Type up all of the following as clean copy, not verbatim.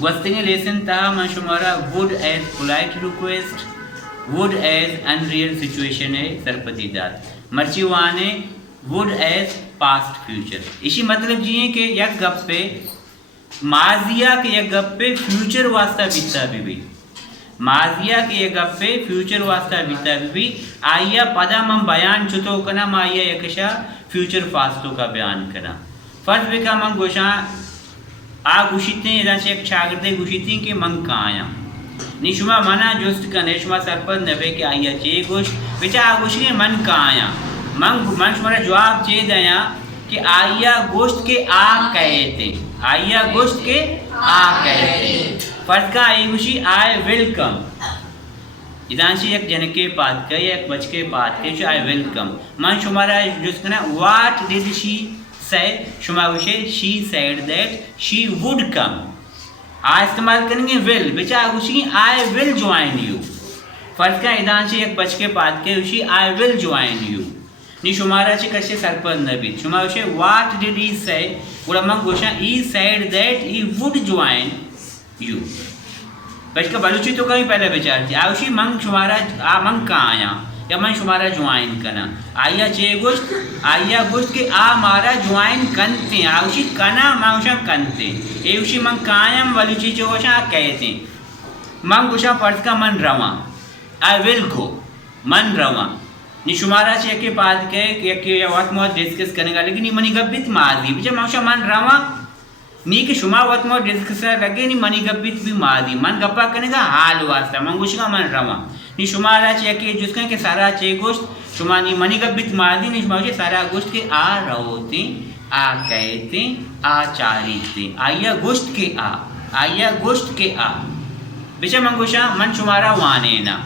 Gwastinge lesen ta man shumara would as polite request, would as unreal situation है सरपति दात मर्ची वाने would as past future इसी मतलब जी है कि यक गप पे माजिया के यक गप पे फ्यूचर वास्ता बीता भी माजिया के यक गप पे फ्यूचर वास्ता बीता भी आया पदा मम बयान चुतो कना माया यकशा फ्यूचर फास्तो का बयान कना फर्स्ट बेका मंग गोशा आ गुशिते इदाचे एक शागिर्दे गुशिती के मंग काया निशुमा मना जोस्त का नेशमा सरपंच नवे के आया चे गोश बेचा आ गोश के मन काया मंग मन शुमारा जवाब चे दया कि आया गोश्त के आ कहते आया गोश्त के आ कहते फर्स्ट का आई गुशी आई विल कम इदांशी एक जन के पात का एक बच के पात के जो आई विल कम मन शुमारा जोस्त ना व्हाट डिड शी said शुमा विषय she said that she would come आ इस्तेमाल करेंगे will बेचा उसी I will join you first का इदांशी एक बच के पात के उसी I will join you नी शुमारा चे कशे सरपंच नबी शुमा विषय what did he say उड़ा मंग गोशा he said that he would join you बच का बलूची तो कहीं पहले विचार थी आ उसी मंग शुमारा आ मंग कहाँ आया या मैं शुमारा ज्वाइन करना आया चे गोश्त के आ मारा ज्वाइन करते आउशी कना माउशा करते ए उशी मन कायम वाली चीज होशा कहते मन गुशा पर्स का मन रवा आई विल गो मन रवा नि शुमारा चे के बाद के वक्त मौत डिस्कस करने का लेकिन मनी गब्बित माजी बिचा माउशा मन रवा नी के शुमा वक्त मौत डिस्कस लगे नि मनी गब्बित भी माजी मन गप्पा करने का हाल वास्ता मन गुशा मन रवा नी शुमारा चे के जिसका के सारा चे गोश्त शुमा नी मनी गब्बित माजी नि शुमा चे सारा गोश्त के आ रहोते आ कहते आ चारीते आया गोश्त के आ बिचा मन गुशा मन शुमारा वाने ना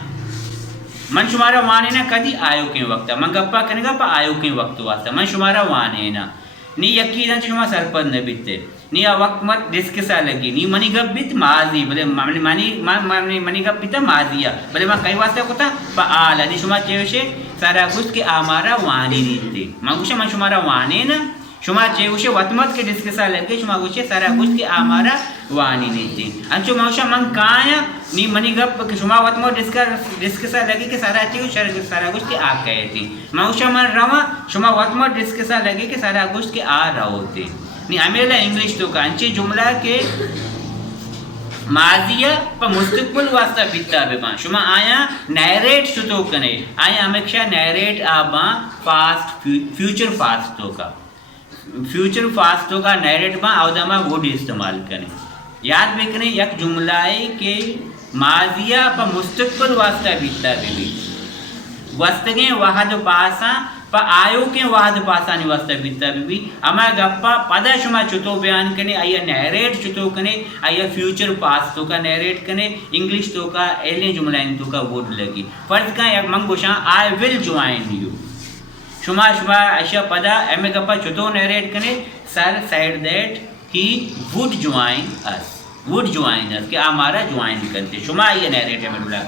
कदी आयो के वक्त मन गप्पा करने का पा आयो के वक्त वास्ता मन शुमारा वाने ना नी यकीनन शुमा सरपंच न बिते नी आ वक्त मत डिस्कस लगी नी मनी गब्बित माजी बोले मनी गब्बित माजिया बोले मा कई वास्ता कोता पा आला नी शुमा चेवशे सारा कुछ के आमारा वाने नीते मंगुशा मन शुमारा वाने ना शुमा चेवशे वतमत के डिस्कस लगे शुमा गुशे सारा कुछ के आमारा वाने नीते अंचो मंगुशा मन काया नी मनी गप के शुमा वतमत डिस्कस लगे के सारा चीज सारा कुछ के आ कहते मंगुशा मन रवा शुमा वतमत डिस्कस लगे के सारा कुछ के आ रहोते नी अमेला इंग्लिश तो कांची जुमला के माजिया पर मुस्तकबिल वास्ता बिता बेमा शुमा आया नैरेट सुतो कने आया हमेशा नैरेट आबा फास्ट फ्यूचर फास्ट तो का नैरेट बा आवदमा वुड इस्तेमाल कने याद बेकने एक जुमलाए के माजिया पर मुस्तकबिल वास्ता बिता बेबी वस्तगे वाहद पासा प आयो के वाहद पासा नि वास्ता बिता बेबी अमा गप्पा पदा शुमा चुतो बयान कने आया नैरेट चुतो कने आया फ्यूचर पास्ट तो का नैरेट कने इंग्लिश तो का एले जुमलाइन तो का वुड लगी फर्ज का एक मंगोशा आई विल ज्वाइन यू शुमा अशा पदा एमे गप्पा चुतो नैरेट कने sir side that he would join us के हमारा ज्वाइन करते शुमा ये नैरेट में डुला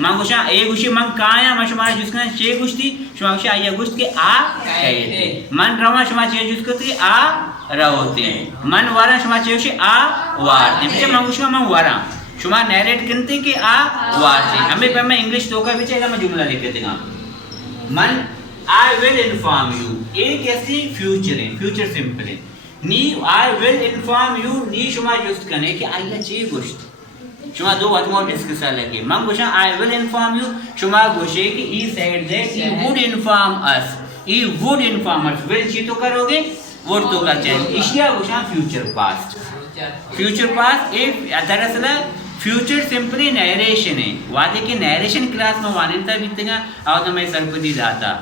मंगोशा ए गुशी मंग काया म शुमा जिसका चे गुश्ती शुमा गुशी आया गुश्त के आ कहते मन रवा शुमा चे जिसको ते आ रहोते मन वारा शुमा चे गुशी आ वारते बिचे मंगोशा मन वारा शुमा नैरेट करते के आ वारते हमें पे मैं इंग्लिश तो का बिचे मैं जुमला लिख देगा मन I will inform you एक ऐसी फ्यूचर सिंपल है नी I will inform you नी शुमा जुस्त करने कि आइला चे गोश्त शुमा दो बात मोर डिस्कस लगे मंग गोशा I will inform you शुमा गोशे कि he said that he would inform us will ची तो करोगे would तो कर चाहिए इशिया गोशा फ्यूचर पास्ट एक दरअसल फ्यूचर सिंपली नैरेशन है वादे के नैरेशन क्लास में वानिता बीतेगा और तो मैं सरपति दाता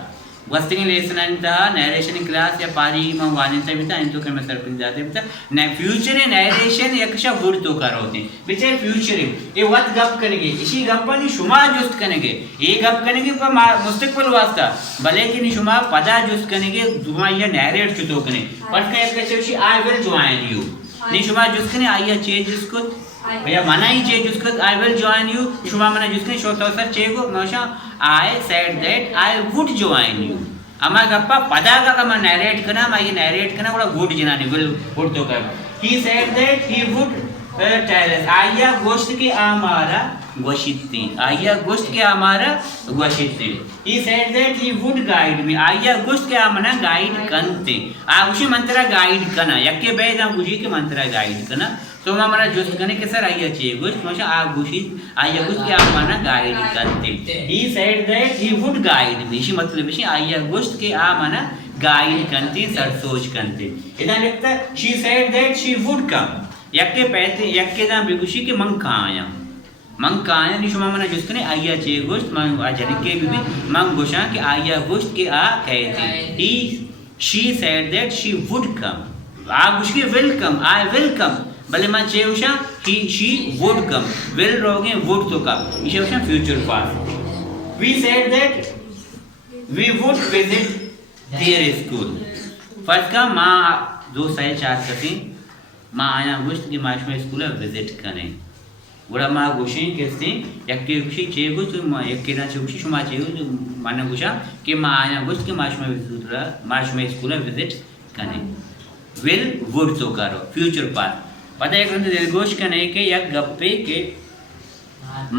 वस्तिंग लेसन अंता नैरेशन क्लास या पारी में वानिता बीता इंतु के मैं सरपति दाते बीता न फ्यूचर है नैरेशन यकशा वुड तो कर होते बेचे फ्यूचर है ये वत गप करेंगे इसी गप पर नहीं शुमा जुस्त करेंगे ये गप करेंगे पर मुस्तकबिल वास्ता भले कि नहीं शुमा पदा जुस्त करेंगे दुआ ये नैरेट चुतो करें पर का एक कैसे आई विल ज्वाइन यू नहीं शुमा जुस्त करें आइए चेंज इसको भैया मना ही चे जिसको आई विल ज्वाइन यू शुमा मना जिसके शोता सर चे को nausea I said that I would join you अमा गप्पा पदा का मैं नैरेट करना मैं ये नैरेट करना बड़ा वुड जिनानी विल वुड तो कर he said that he would terrace आया गोश्त के आमारा गोशिती आया गोश्त के आमारा गोशिती he said that he would guide me आया गोश्त के आमना गाइड कंते आ उसी मंत्रा गाइड कना यक्के बेदा गुजी के मंत्रा गाइड कना तो हमारा जोस्त कने के सर आया चाहिए गोश्त मशा आ गुशी आया गोश्त के आमना guide कंते he said that he would guide me इसी मतलब इसी आया गोश्त के आमना गाइड कंते सर सोच कंते इधर लिखता she said that she would come यक्के पैते यक्के दा बिगुशी के मंकाया निशुमा मना जिसने आया चे गोश्त मंग आजरी के भी मंग गोशा के आया गोश्त के आ कहते he she said that she would come आ गुश के will come I will come भले मान चे Usha he she would come will रोगे would तो का इसे Usha future past we said that we would visit their school first का माँ 2 साल 4 कती माँ आया गोश्त की माश में स्कूल विजिट करें गुड़ा माँ गोशी कहते यक्के गुशी चे गोश्त यक्के ना चे गुशी शुमा चे गोश्त माने गुशा कि माँ आया गोश्त की माश में स्कूल विजिट करें विल वुड तो करो फ्यूचर पास्ट पता है कि गोश्त कने के यक गप्पे के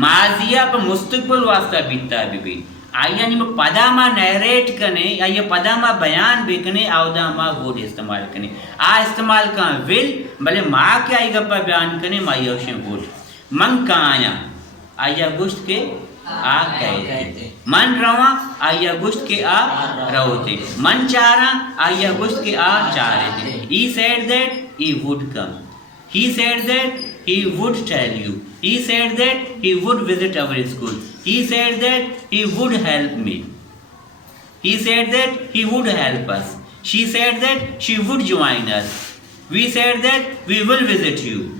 माजिया पर मुस्तकबिल वास्ता बीतता भी आया नि पदामा नरेट कने या पदामा बयान भी कने आवदा मा वुड इस्तेमाल कने आ इस्तेमाल का विल भले माँ के आई गप्पा बयान कने मा योशे वुड मन काया आया गोश्त के आ कहते मन रवा आया गोश्त के आ रहोते मन चारा आया गोश्त के आ चारे he said that he would come he said that he would tell you he said that he would visit our school he said that he would help me he said that he would help us she said that she would join us we said that we will visit you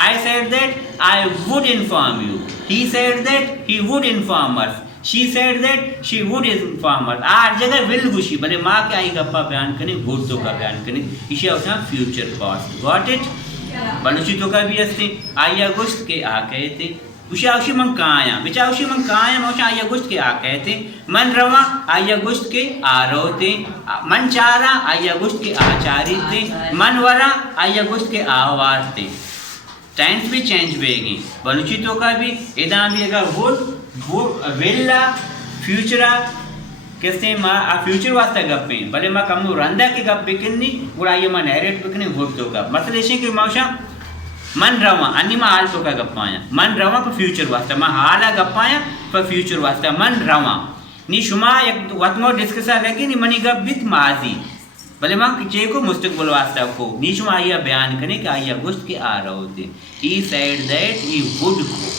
I said that I would inform you he said that he would inform us she said that she would inform us आर जगह विल गुशी भले माँ के आई गप्पा बयान करें वुड तो का बयान करें इसे होता future past got it Baluchi तो का भी अस्ति आया गोश्त के आ कहते उशाउशी मन काया विचाउशी मन काया मोशा आया गोश्त के आ कहते मन रवा आया गोश्त के आ रोते मन चारा आया गोश्त के आ चारीते मन वरा आया गोश्त के आ वारते टेंस भी चेंज होएगी बलुची तो का भी इदा भी अगर वुड विल्ला फ्यूचरा कैसे माँ आ फ्यूचर वास्ते गप्पे भले माँ कम रंदा के गप बिकनी गुड़ा ये माँ नहरेट बिकने वुड तो का मतलब ऐसे कि माशा मन रवा अन्य माँ हाल तो का गप्पाया मन रवा पर फ्यूचर वास्ते माँ हाला गप्पाया पर फ्यूचर वास्ते मन रवा नी शुमा एक वतमो डिस्कशन लगी नी मनी गप बित माजी भले माँ चे को मुस्तकबिल वास्ता को नी शुमा आया बयान करने का आया गोश्त के आ रहे होते he said that he would go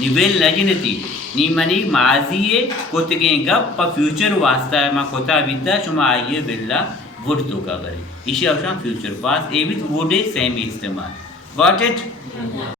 नी वेल नजनती नी मनी माजी कोतगे गप पर फ्यूचर वास्ता माँ कोता बिता शुमा आइए बिल्ला वुड तो का करे इसे अवश्य future pass A with would same इस्तेमाल गॉट इट